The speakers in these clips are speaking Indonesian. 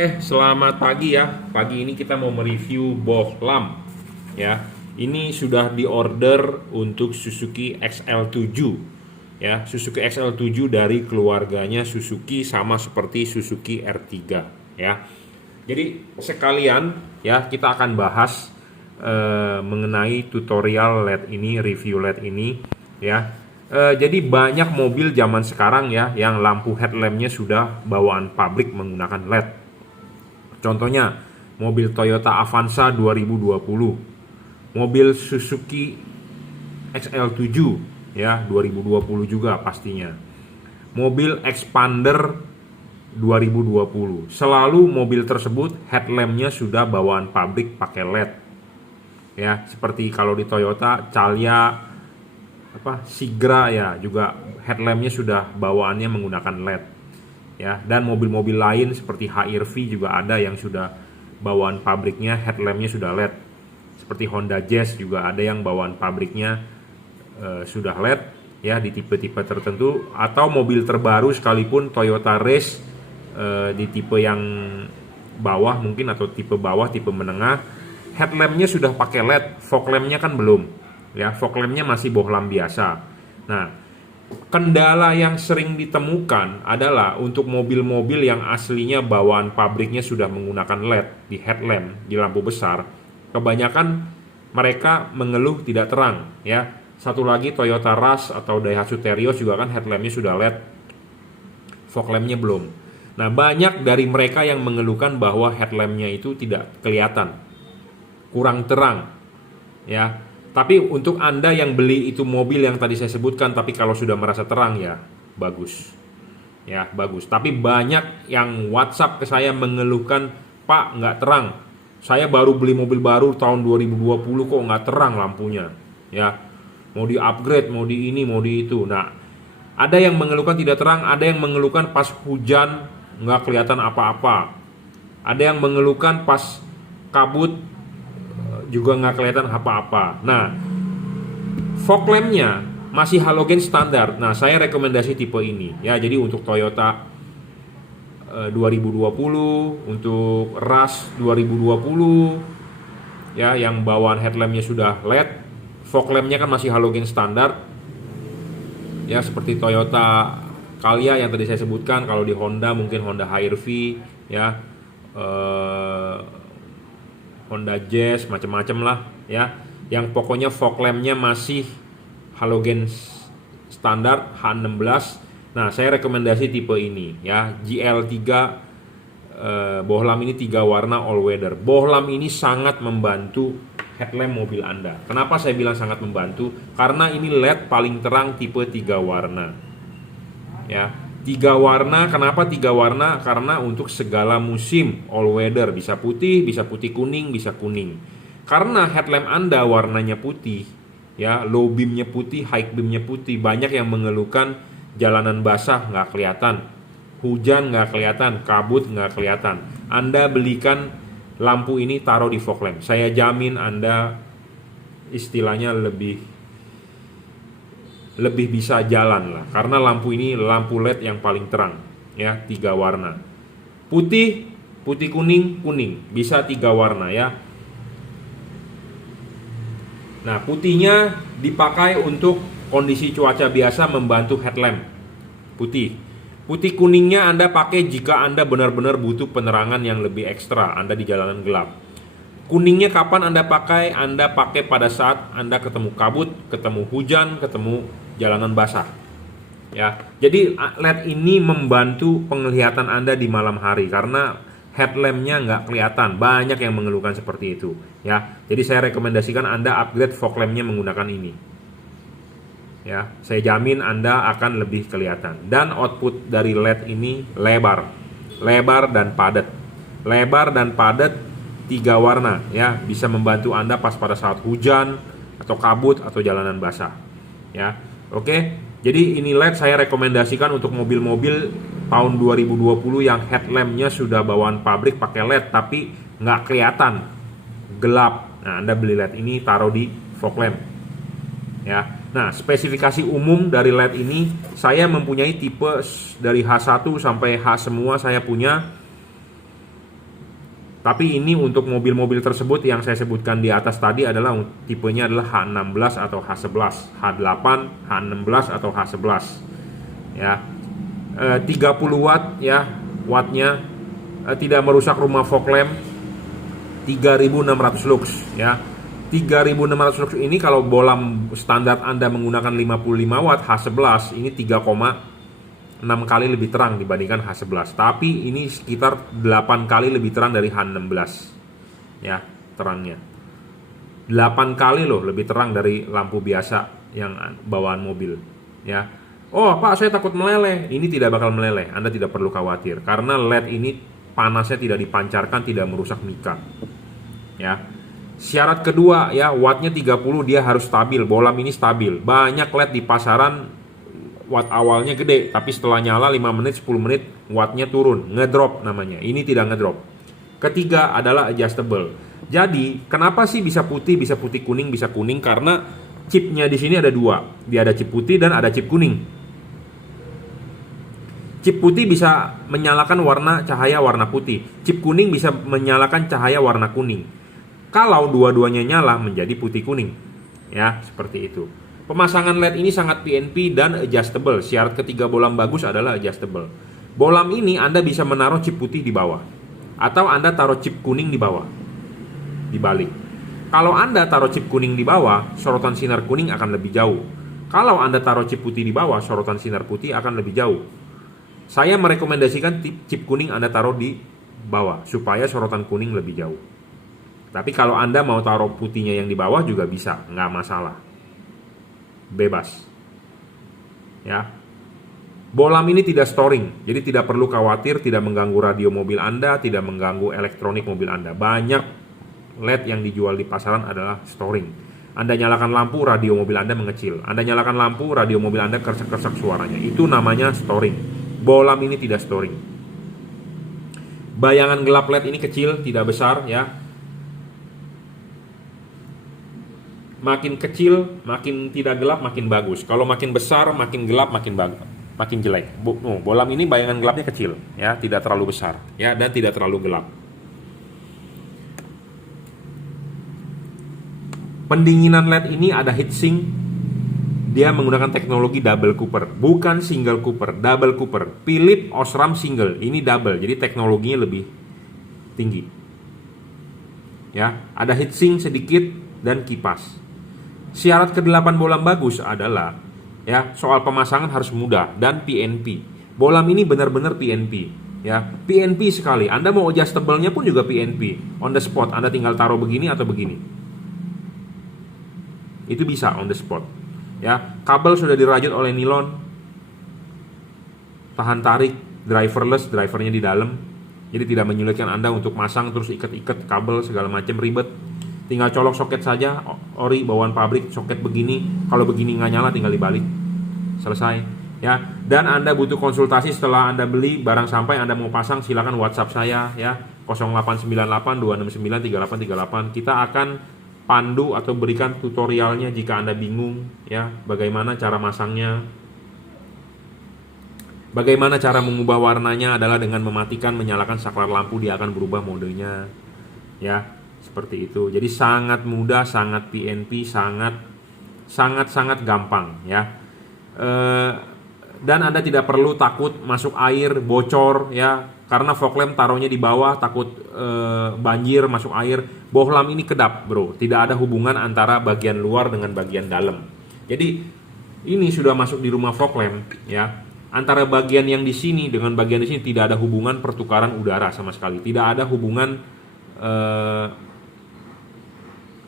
Selamat pagi ya. Pagi ini kita mau mereview bohlam ya. Ini sudah diorder untuk Suzuki XL7 ya. Suzuki XL7 dari keluarganya Suzuki, sama seperti Suzuki R3 ya. Jadi sekalian ya kita akan bahas mengenai tutorial LED ini, review LED ini ya. Jadi banyak mobil zaman sekarang ya yang lampu headlampnya sudah bawaan pabrik menggunakan LED. Contohnya mobil Toyota Avanza 2020, mobil Suzuki XL7 ya 2020 juga pastinya. Mobil Expander 2020. Selalu mobil tersebut headlampnya sudah bawaan pabrik pakai LED. Ya, seperti kalau di Toyota Calya Sigra ya juga headlampnya sudah bawaannya menggunakan LED. Ya, dan mobil-mobil lain seperti HR-V juga ada yang sudah bawaan pabriknya headlampnya sudah LED. Seperti Honda Jazz juga ada yang bawaan pabriknya sudah LED ya di tipe-tipe tertentu, atau mobil terbaru sekalipun Toyota Race di tipe yang bawah mungkin, atau tipe bawah, tipe menengah, headlampnya sudah pakai LED, fog lampnya kan belum ya, fog lampnya masih bohlam biasa. Nah, kendala yang sering ditemukan adalah untuk mobil-mobil yang aslinya bawaan pabriknya sudah menggunakan LED di headlamp, di lampu besar. Kebanyakan mereka mengeluh tidak terang ya. Satu lagi Toyota Rush atau Daihatsu Terios juga kan headlampnya sudah LED, fog lampnya belum. Nah, banyak dari mereka yang mengeluhkan bahwa headlampnya itu tidak kelihatan, kurang terang ya. Tapi untuk Anda yang beli itu mobil yang tadi saya sebutkan, tapi kalau sudah merasa terang ya bagus. Ya, bagus. Tapi banyak yang WhatsApp ke saya mengeluhkan, "Pak, nggak terang. Saya baru beli mobil baru tahun 2020 kok nggak terang lampunya." Ya, mau di-upgrade, mau di ini, mau di itu. Nah, ada yang mengeluhkan tidak terang, ada yang mengeluhkan pas hujan nggak kelihatan apa-apa. Ada yang mengeluhkan pas kabut juga nggak kelihatan apa-apa. Nah, fog lampnya masih halogen standar. Nah, saya rekomendasi tipe ini ya. Jadi untuk Toyota 2020, untuk Rush 2020 ya, yang bawaan headlampnya sudah LED, fog lampnya kan masih halogen standar ya, seperti Toyota Calya yang tadi saya sebutkan. Kalau di Honda mungkin Honda HR-V ya, Honda Jazz, macam-macam lah ya, yang pokoknya fog lampnya masih halogen standar H16. Nah, saya rekomendasi tipe ini ya, GL3 bohlam ini 3 warna all weather. Bohlam ini sangat membantu headlamp mobil Anda. Kenapa saya bilang sangat membantu? Karena ini LED paling terang tipe 3 warna ya. 3 warna, kenapa 3 warna? Karena untuk segala musim all weather, bisa putih kuning, bisa kuning. Karena headlamp Anda warnanya putih ya, low beamnya putih, high beamnya putih, banyak yang mengeluhkan jalanan basah nggak kelihatan, hujan nggak kelihatan, kabut nggak kelihatan. Anda belikan lampu ini, taruh di fog lamp, saya jamin Anda istilahnya lebih bisa jalan lah, karena lampu ini lampu LED yang paling terang ya, 3 warna, putih kuning, bisa 3 warna ya. Nah, putihnya dipakai untuk kondisi cuaca biasa, membantu headlamp putih kuningnya Anda pakai jika Anda benar-benar butuh penerangan yang lebih ekstra, Anda di jalanan gelap. Kuningnya kapan Anda pakai? Anda pakai pada saat Anda ketemu kabut, ketemu hujan, ketemu jalanan basah ya. Jadi LED ini membantu penglihatan Anda di malam hari karena headlampnya nggak kelihatan. Banyak yang mengeluhkan seperti itu ya. Jadi saya rekomendasikan Anda upgrade fog lampnya menggunakan ini ya. Saya jamin Anda akan lebih kelihatan. Dan output dari LED ini lebar dan padat. Lebar dan padat, 3 warna ya, bisa membantu Anda pas pada saat hujan atau kabut atau jalanan basah ya. Oke, jadi ini LED saya rekomendasikan untuk mobil-mobil tahun 2020 yang headlampnya sudah bawaan pabrik pakai LED tapi nggak kelihatan, gelap. Nah, Anda beli LED ini, taruh di fog lamp ya. Nah, spesifikasi umum dari LED ini, saya mempunyai tipe dari H1 sampai H semua saya punya. Tapi ini untuk mobil-mobil tersebut yang saya sebutkan di atas tadi adalah tipenya adalah H16 atau H11, H8, H16 atau H11. Ya. 30 watt ya, wattnya tidak merusak rumah fog lamp, 3600 lux ya. 3600 lux ini kalau bolam standar Anda menggunakan 55 watt H11 ini 3,6 kali lebih terang dibandingkan H11. Tapi ini sekitar 8 kali lebih terang dari H16. Ya, terangnya. 8 kali loh lebih terang dari lampu biasa yang bawaan mobil, ya. Oh, Pak, saya takut meleleh. Ini tidak bakal meleleh. Anda tidak perlu khawatir karena LED ini panasnya tidak dipancarkan, tidak merusak mika. Ya. Syarat kedua ya, wattnya 30 dia harus stabil. Bolam ini stabil. Banyak LED di pasaran watt awalnya gede, tapi setelah nyala 5 menit, 10 menit wattnya turun, ngedrop namanya. Ini tidak ngedrop. Ketiga adalah adjustable. Jadi, kenapa sih bisa putih kuning, bisa kuning? Karena chipnya di sini ada dua. Dia ada chip putih dan ada chip kuning. Chip putih bisa menyalakan cahaya warna putih. Chip kuning bisa menyalakan cahaya warna kuning. Kalau dua-duanya nyala menjadi putih kuning. Ya, seperti itu. Pemasangan LED ini sangat PNP dan adjustable. Syarat ketiga bolam bagus adalah adjustable. Bolam ini Anda bisa menaruh chip putih di bawah. Atau Anda taruh chip kuning di bawah. Dibalik. Kalau Anda taruh chip kuning di bawah, sorotan sinar kuning akan lebih jauh. Kalau Anda taruh chip putih di bawah, sorotan sinar putih akan lebih jauh. Saya merekomendasikan chip kuning Anda taruh di bawah supaya sorotan kuning lebih jauh. Tapi kalau Anda mau taruh putihnya yang di bawah juga bisa, nggak masalah. Bebas. Ya. Bolam ini tidak storing, jadi tidak perlu khawatir, tidak mengganggu radio mobil Anda, tidak mengganggu elektronik mobil Anda. Banyak LED yang dijual di pasaran adalah storing. Anda nyalakan lampu, radio mobil Anda mengecil. Anda nyalakan lampu, radio mobil Anda kersek-kersek suaranya. Itu namanya storing. Bolam ini tidak storing. Bayangan gelap LED ini kecil, tidak besar ya. Makin kecil, makin tidak gelap, makin bagus. Kalau makin besar, makin gelap, makin bagus, makin jelek. Bolam ini bayangan gelapnya kecil ya, tidak terlalu besar ya, dan tidak terlalu gelap. Pendinginan LED ini ada heatsink. Dia menggunakan teknologi double Cooper, bukan single Cooper, double Cooper. Philips Osram single, ini double, jadi teknologinya lebih tinggi. Ya, ada heatsink sedikit dan kipas. Syarat ke-8 bolam bagus adalah ya, soal pemasangan harus mudah dan PNP. Bolam ini benar-benar PNP, ya. PNP sekali. Anda mau adjustable-nya pun juga PNP. On the spot, Anda tinggal taruh begini atau begini. Itu bisa on the spot. Ya, kabel sudah dirajut oleh nilon, tahan tarik, driverless, drivernya di dalam, jadi tidak menyulitkan Anda untuk masang terus ikat-ikat kabel segala macam ribet. Tinggal colok soket saja, ori bawaan pabrik, soket begini, kalau begini nggak nyala tinggal dibalik, selesai. Ya, dan Anda butuh konsultasi setelah Anda beli barang sampai, Anda mau pasang, silakan WhatsApp saya ya, 0898 269 3838. Kita akan pandu atau berikan tutorialnya jika Anda bingung ya, bagaimana cara masangnya. Bagaimana cara mengubah warnanya adalah dengan mematikan, menyalakan saklar lampu, dia akan berubah modenya. Ya, seperti itu. Jadi sangat mudah, sangat PNP, sangat gampang ya. Dan Anda tidak perlu takut masuk air, bocor ya, karena fog lamp taruhnya di bawah, takut banjir, masuk air. Bohlam ini kedap bro, tidak ada hubungan antara bagian luar dengan bagian dalam. Jadi ini sudah masuk di rumah fog lamp ya, antara bagian yang di sini dengan bagian di sini tidak ada hubungan pertukaran udara sama sekali, tidak ada hubungan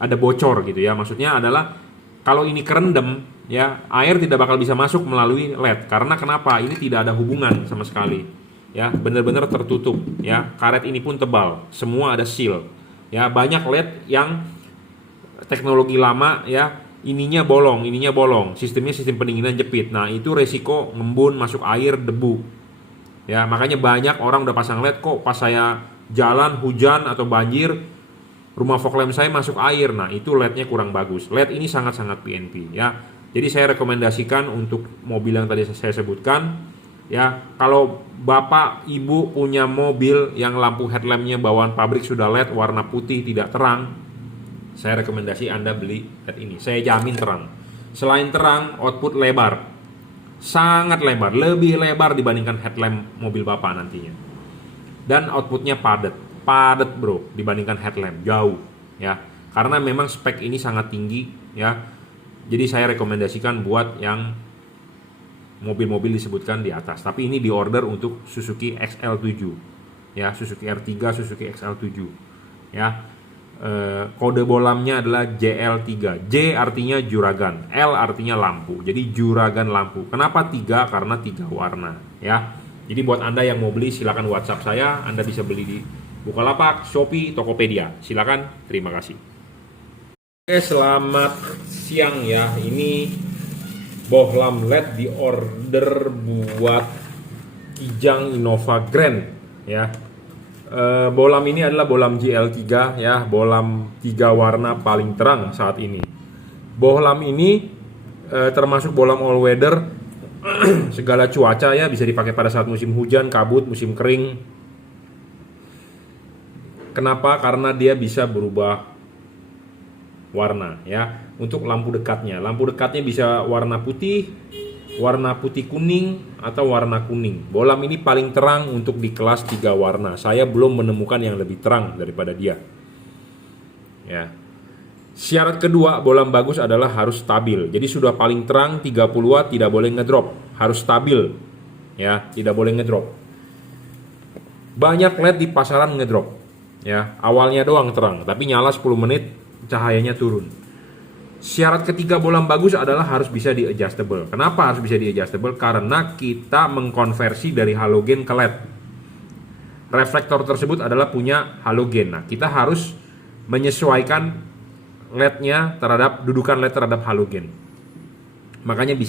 ada bocor gitu ya. Maksudnya adalah kalau ini kerendam ya, air tidak bakal bisa masuk melalui LED. Karena kenapa? Ini tidak ada hubungan sama sekali ya, benar-benar tertutup ya. Karet ini pun tebal, semua ada seal ya. Banyak LED yang teknologi lama ya, ininya bolong, sistemnya sistem pendinginan jepit. Nah, itu resiko ngembun, masuk air, debu ya. Makanya banyak orang udah pasang LED, kok pas saya jalan hujan atau banjir rumah fog lamp saya masuk air. Nah, itu LED-nya kurang bagus. LED ini sangat-sangat PNP ya. Jadi saya rekomendasikan untuk mobil yang tadi saya sebutkan, Ya, kalau bapak ibu punya mobil yang lampu headlampnya bawaan pabrik sudah LED warna putih tidak terang, saya rekomendasi Anda beli LED ini. Saya jamin terang. Selain terang, output lebar, sangat lebar, lebih lebar dibandingkan headlamp mobil bapak nantinya. Dan outputnya padat bro, dibandingkan headlamp jauh, ya. Karena memang spek ini sangat tinggi, ya. Jadi saya rekomendasikan buat yang mobil-mobil disebutkan di atas. Tapi ini diorder untuk Suzuki XL7, ya, Suzuki R3, Suzuki XL7, ya. Kode bolamnya adalah JL3. J artinya juragan, L artinya lampu. Jadi juragan lampu. Kenapa 3? Karena 3 warna, ya. Jadi buat Anda yang mau beli silakan WhatsApp saya. Anda bisa beli di Bukalapak, Shopee, Tokopedia. Silakan. Terima kasih. Oke, selamat siang ya. Ini bohlam LED di order buat Kijang Innova Grand, ya. Bohlam ini adalah bohlam JL3, ya, bohlam 3 warna paling terang saat ini. Bohlam ini termasuk bohlam all weather segala cuaca, ya, bisa dipakai pada saat musim hujan, kabut, musim kering. Kenapa? Karena dia bisa berubah warna, ya. Untuk lampu dekatnya bisa warna putih kuning, atau warna kuning. Bohlam ini paling terang untuk di kelas 3 warna. Saya belum menemukan yang lebih terang daripada dia, ya. Syarat kedua bohlam bagus adalah harus stabil. Jadi sudah paling terang 30 watt tidak boleh ngedrop, harus stabil, ya, tidak boleh ngedrop. Banyak LED di pasaran ngedrop, ya, awalnya doang terang tapi nyala 10 menit cahayanya turun. Syarat ketiga bohlam bagus adalah harus bisa di adjustable. Kenapa harus bisa di adjustable? Karena kita mengkonversi dari halogen ke LED. Reflektor tersebut adalah punya halogen. Nah, kita harus menyesuaikan LED-nya terhadap dudukan LED terhadap halogen. Makanya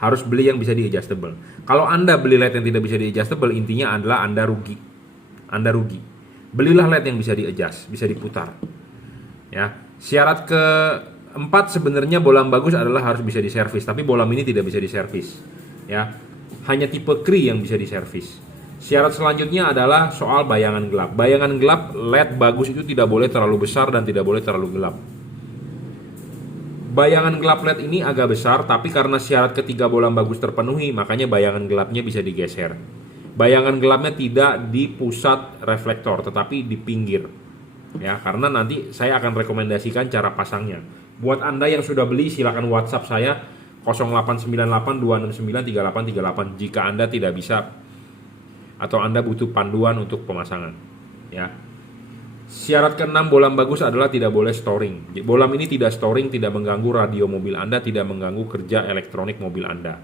harus beli yang bisa di adjustable. Kalau Anda beli LED yang tidak bisa di adjustable, intinya adalah Anda rugi. Belilah LED yang bisa di adjust, bisa diputar. Ya. Syarat keempat sebenarnya bohlam bagus adalah harus bisa diservis, tapi bohlam ini tidak bisa diservis, ya. Hanya tipe Cree yang bisa diservis. Syarat selanjutnya adalah soal bayangan gelap. Bayangan gelap LED bagus itu tidak boleh terlalu besar dan tidak boleh terlalu gelap. Bayangan gelap LED ini agak besar, tapi karena syarat ketiga bohlam bagus terpenuhi, makanya bayangan gelapnya bisa digeser. Bayangan gelapnya tidak di pusat reflektor, tetapi di pinggir, ya, karena nanti saya akan rekomendasikan cara pasangnya. Buat Anda yang sudah beli silakan WhatsApp saya 0898 269 3838 jika Anda tidak bisa atau Anda butuh panduan untuk pemasangan, ya. Syarat ke-6 bohlam bagus adalah tidak boleh storing. Bohlam ini tidak storing, tidak mengganggu radio mobil Anda, tidak mengganggu kerja elektronik mobil Anda,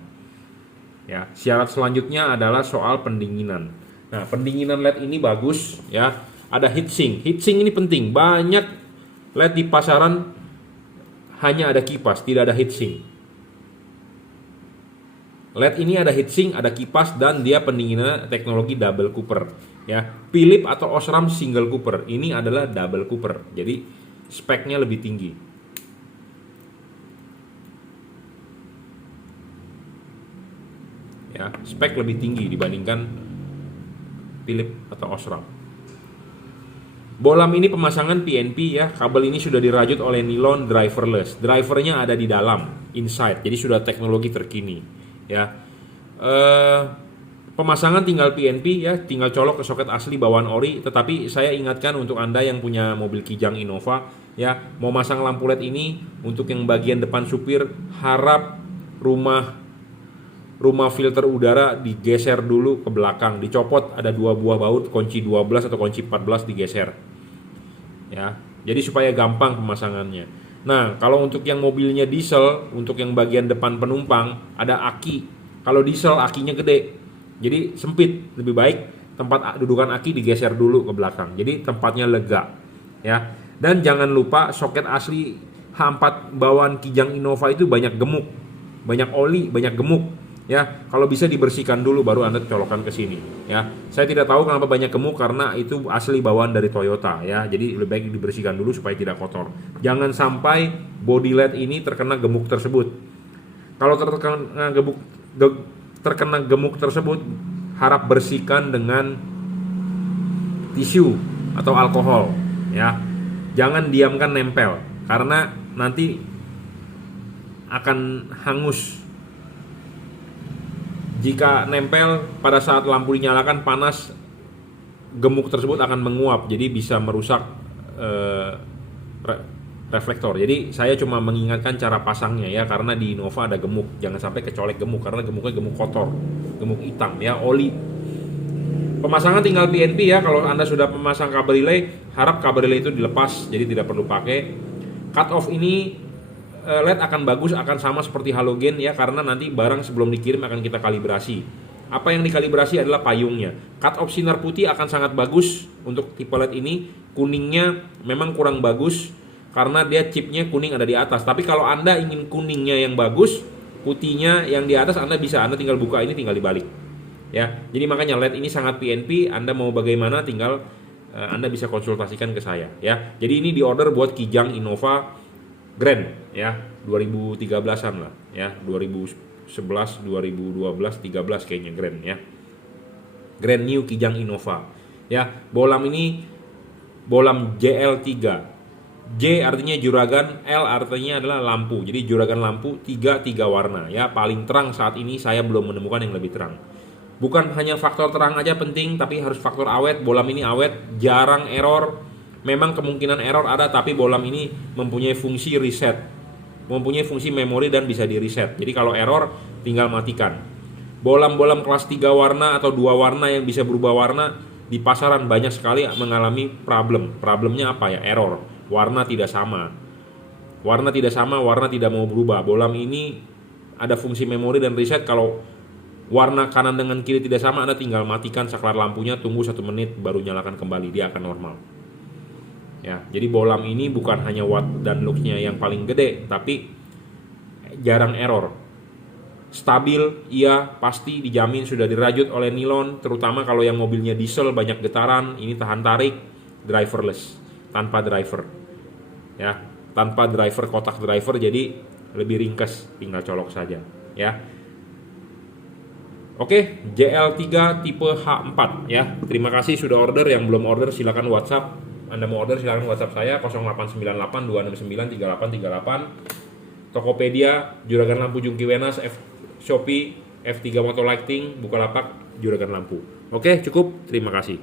ya. Syarat selanjutnya adalah soal pendinginan. Nah, pendinginan LED ini bagus, ya. Ada heatsink. Heatsink ini penting. Banyak LED di pasaran hanya ada kipas, tidak ada heatsink. LED ini ada heatsink, ada kipas, dan dia pendinginan teknologi double cooper, ya. Philips atau Osram single cooper. Ini adalah double cooper. Jadi speknya lebih tinggi. Ya, spek lebih tinggi dibandingkan Philips atau Osram. Bohlam ini pemasangan PNP, ya. Kabel ini sudah dirajut oleh nilon driverless. Drivernya ada di dalam, inside. Jadi sudah teknologi terkini, ya. Pemasangan tinggal PNP, ya, tinggal colok ke soket asli bawaan ori. Tetapi saya ingatkan untuk Anda yang punya mobil Kijang Innova, ya, mau masang lampu LED ini untuk yang bagian depan supir, harap rumah filter udara digeser dulu ke belakang, dicopot, ada 2 buah baut, kunci 12 atau kunci 14 digeser, ya. Jadi supaya gampang pemasangannya. Nah, kalau untuk yang mobilnya diesel, untuk yang bagian depan penumpang ada aki. Kalau diesel akinya gede, jadi sempit, lebih baik tempat dudukan aki digeser dulu ke belakang. Jadi tempatnya lega, ya. Dan jangan lupa soket asli H4 bawaan Kijang Innova itu banyak gemuk, banyak oli, banyak gemuk. Ya, kalau bisa dibersihkan dulu baru Anda colokkan ke sini, ya. Saya tidak tahu kenapa banyak gemuk, karena itu asli bawaan dari Toyota, ya. Jadi lebih baik dibersihkan dulu supaya tidak kotor. Jangan sampai body LED ini terkena gemuk tersebut. Kalau terkena terkena gemuk tersebut, harap bersihkan dengan tisu atau alkohol ya. Jangan diamkan nempel karena nanti akan hangus. Jika nempel pada saat lampu dinyalakan panas, gemuk tersebut akan menguap, jadi bisa merusak reflektor. Jadi saya cuma mengingatkan cara pasangnya ya, karena di Innova ada gemuk, jangan sampai kecolek gemuk karena gemuknya gemuk kotor, gemuk hitam ya, oli. Pemasangan tinggal PNP ya. Kalau Anda sudah memasang kabel relay, harap kabel relay itu dilepas, jadi tidak perlu pakai. Cut off ini LED akan bagus, akan sama seperti halogen ya, karena nanti barang sebelum dikirim akan kita kalibrasi. Apa yang dikalibrasi adalah payungnya. Cut off sinar putih akan sangat bagus untuk tipe LED ini. Kuningnya memang kurang bagus karena dia chipnya kuning ada di atas. Tapi kalau Anda ingin kuningnya yang bagus, putihnya yang di atas, Anda tinggal buka ini, tinggal dibalik. Ya, jadi makanya LED ini sangat PNP. Anda mau bagaimana, tinggal Anda bisa konsultasikan ke saya ya. Jadi ini diorder buat Kijang Innova Grand ya, 2013-an lah ya, 2011, 2012, 13 kayaknya Grand ya. Grand New Kijang Innova ya. Bolam ini bolam JL3. J artinya juragan, L artinya adalah lampu. Jadi juragan lampu 3 warna ya. Paling terang saat ini saya belum menemukan yang lebih terang. Bukan hanya faktor terang aja penting, tapi harus faktor awet. Bolam ini awet, jarang error. Memang kemungkinan error ada, tapi bolam ini mempunyai fungsi reset, mempunyai fungsi memori dan bisa di reset. Jadi kalau error tinggal matikan. Bolam-bolam kelas 3 warna atau 2 warna yang bisa berubah warna di pasaran banyak sekali mengalami problem. Problemnya apa ya? Error. Warna tidak sama. Warna tidak mau berubah. Bolam ini ada fungsi memori dan reset. Kalau warna kanan dengan kiri tidak sama, Anda tinggal matikan saklar lampunya, tunggu 1 menit baru nyalakan kembali, dia akan normal. Ya, jadi bolam ini bukan hanya watt dan luxnya yang paling gede, tapi jarang error. Stabil, iya pasti dijamin sudah dirajut oleh nilon, terutama kalau yang mobilnya diesel banyak getaran, ini tahan tarik, driverless, tanpa driver. Ya, tanpa driver, kotak driver, jadi lebih ringkas, tinggal colok saja, ya. Oke, JL3 tipe H4 ya. Terima kasih sudah order, yang belum order silakan WhatsApp. Anda mau order silakan WhatsApp saya 0898 269 3838. Tokopedia Juragan Lampu Jungki Wenas, Shopee F3 Motor Lighting, Bukalapak Juragan Lampu. Oke, cukup. Terima kasih.